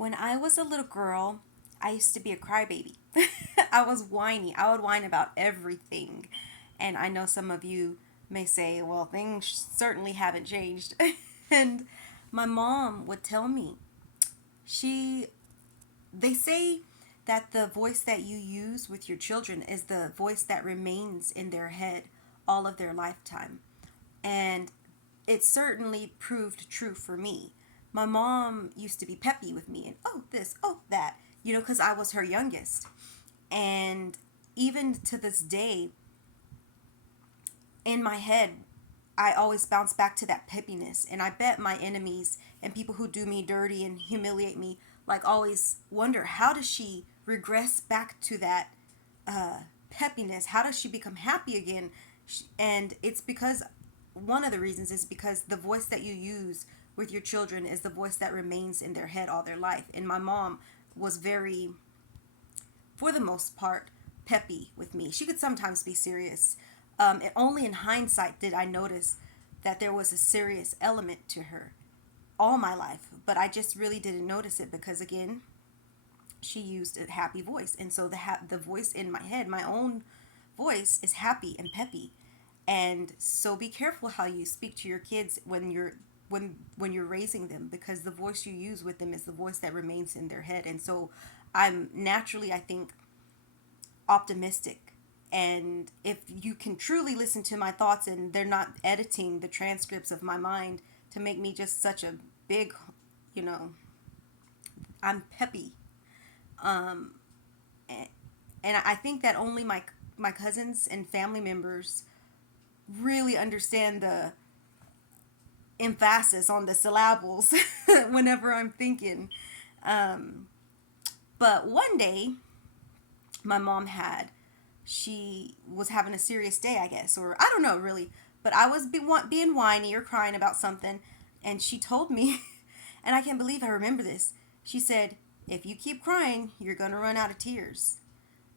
When I was a little girl, I used to be a crybaby. I was whiny. I would whine about everything. And I know some of you may say, well, things certainly haven't changed. And my mom would tell me, she, they say that the voice that you use with your children is the voice that remains in their head all of their lifetime. And it certainly proved true for me. My mom used to be peppy with me and, oh, this, oh, that, because I was her youngest. And even to this day, in my head, I always bounce back to that peppiness. And I bet my enemies and people who do me dirty and humiliate me, like, always wonder, how does she regress back to that peppiness? How does she become happy again? And it's because one of the reasons is because the voice that you use with your children is the voice that remains in their head all their life. And my mom was very, for the most part, peppy with me. She could sometimes be serious. Only in hindsight did I notice that there was a serious element to her all my life, but I just really didn't notice it because, again, she used a happy voice, and so the voice in my head, my own voice, is happy and peppy. And so be careful how you speak to your kids when you're raising them, because the voice you use with them is the voice that remains in their head. And so I'm naturally, I think, optimistic. And if you can truly listen to my thoughts and they're not editing the transcripts of my mind to make me just such a big, you know, I'm peppy. Um, and I think that only my cousins and family members really understand the emphasis on the syllables whenever I'm thinking. Um, but one day, my mom she was having a serious day, I guess, or I don't know really, but I was being whiny or crying about something, and she told me, and I can't believe I remember this. She said, "If you keep crying, you're gonna run out of tears."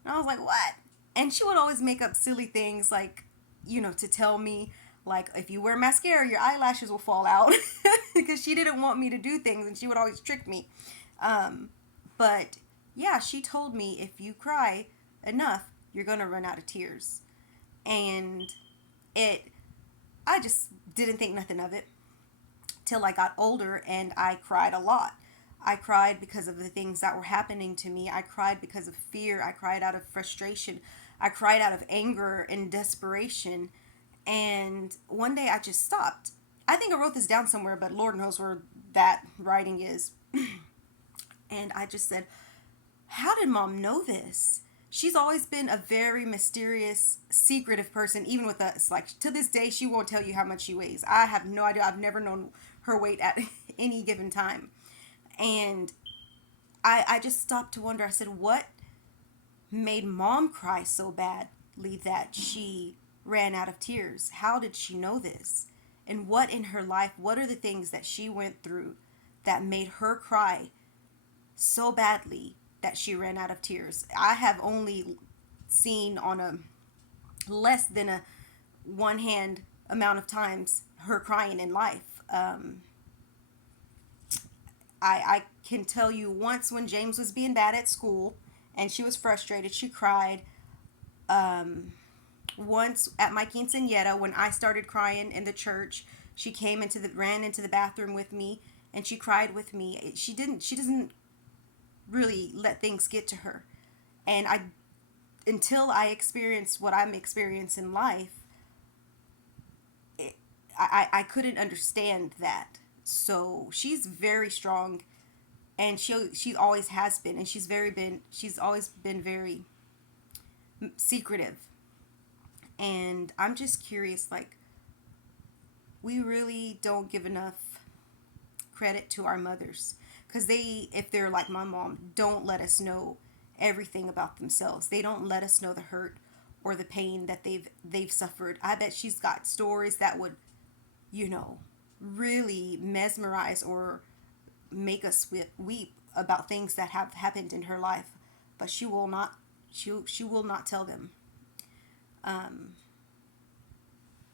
And I was like, "What?" And she would always make up silly things like, to tell me, like, if you wear mascara, your eyelashes will fall out, because she didn't want me to do things, and she would always trick me. Um, but yeah, she told me, if you cry enough, you're gonna run out of tears. And it, I just didn't think nothing of it till I got older, and I cried a lot. I cried because of the things that were happening to me. I cried because of fear. I cried out of frustration. I cried out of anger and desperation. And one day I just stopped. I think I wrote this down somewhere, but Lord knows where that writing is. And I just said, how did mom know this? She's always been a very mysterious, secretive person, even with us. Like, to this day, she won't tell you how much she weighs. I have no idea. I've never known her weight at any given time. And I just stopped to wonder. I said, what made mom cry so badly that she ran out of tears? How did she know this? And what in her life, what are the things that she went through that made her cry so badly that she ran out of tears? I have only seen on a less than a one hand amount of times her crying in life. I can tell you, once when James was being bad at school and she was frustrated, she cried. Once at my quinceañera, when I started crying in the church, she ran into the bathroom with me, and she cried with me. She doesn't really let things get to her. And until I experienced what I'm experiencing in life, I couldn't understand that. So she's very strong, and she always has been, and she's always been very secretive. And I'm just curious, like, we really don't give enough credit to our mothers, because if they're like my mom, don't let us know everything about themselves. They don't let us know the hurt or the pain that they've suffered. I bet she's got stories that would, you know, really mesmerize or make us weep about things that have happened in her life, but she will not. She will not tell them. Um,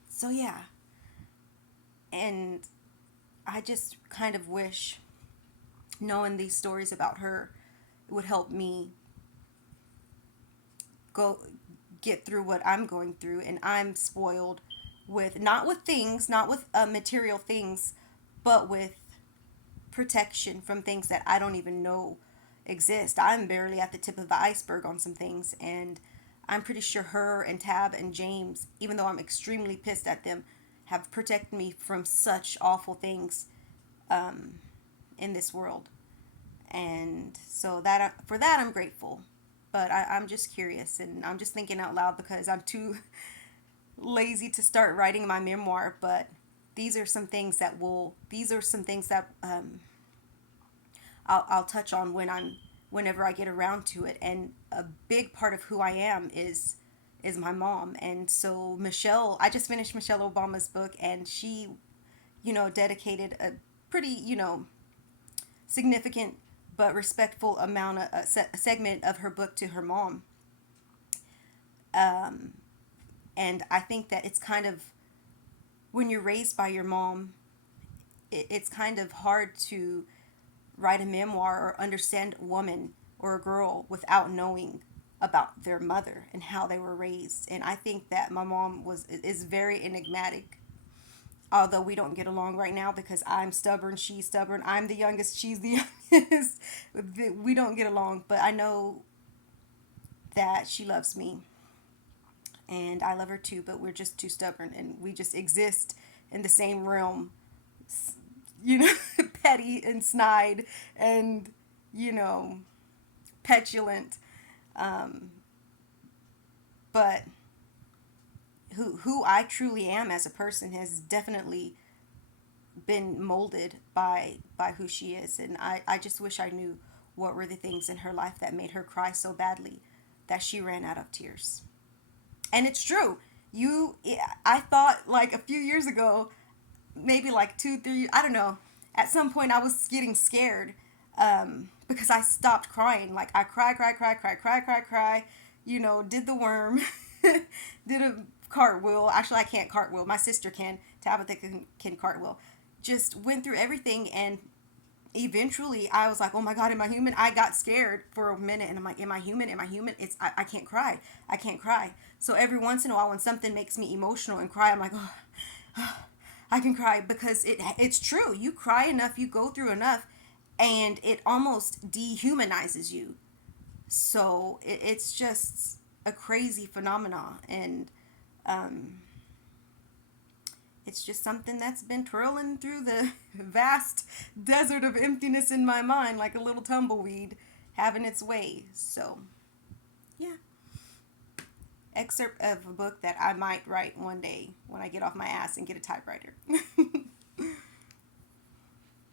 so yeah, and I just kind of wish knowing these stories about her would help me go get through what I'm going through. And I'm spoiled with, not with things, not with material things, but with protection from things that I don't even know exist. I'm barely at the tip of the iceberg on some things, and I'm pretty sure her and Tab and James, even though I'm extremely pissed at them, have protected me from such awful things in this world. And so that, for that, I'm grateful. But I'm just curious, and I'm just thinking out loud because I'm too lazy to start writing my memoir. But these are some things that I'll touch on whenever I get around to it. And a big part of who I am is my mom. And so Michelle, I just finished Michelle Obama's book, and she, dedicated a pretty, significant but respectful amount of a segment of her book to her mom. Um, and I think that it's kind of, when you're raised by your mom, it's kind of hard to write a memoir or understand a woman or a girl without knowing about their mother and how they were raised. And I think that my mom is very enigmatic. Although we don't get along right now because I'm stubborn, she's stubborn. I'm the youngest, she's the youngest. We don't get along, but I know that she loves me and I love her too, but we're just too stubborn and we just exist in the same realm, you know, petty and snide and, you know, petulant. Um, but who I truly am as a person has definitely been molded by who she is. And I just wish I knew what were the things in her life that made her cry so badly that she ran out of tears. And it's true. I thought like a few years ago, maybe like 2 3, I don't know, at some point I was getting scared, because I stopped crying. Like I cry, did the worm, did a cartwheel. Actually, I can't cartwheel, my sister can. Tabitha can cartwheel. Just went through everything, and eventually I was like, oh my god, am I human? I got scared for a minute, and I'm like, am I human? Am I human? I can't cry. I can't cry. So every once in a while when something makes me emotional and cry, I'm like, oh, I can cry, because it's true. You cry enough, you go through enough, and it almost dehumanizes you. So it's just a crazy phenomenon. And um, it's just something that's been twirling through the vast desert of emptiness in my mind like a little tumbleweed having its way. So, yeah. Excerpt of a book that I might write one day when I get off my ass and get a typewriter.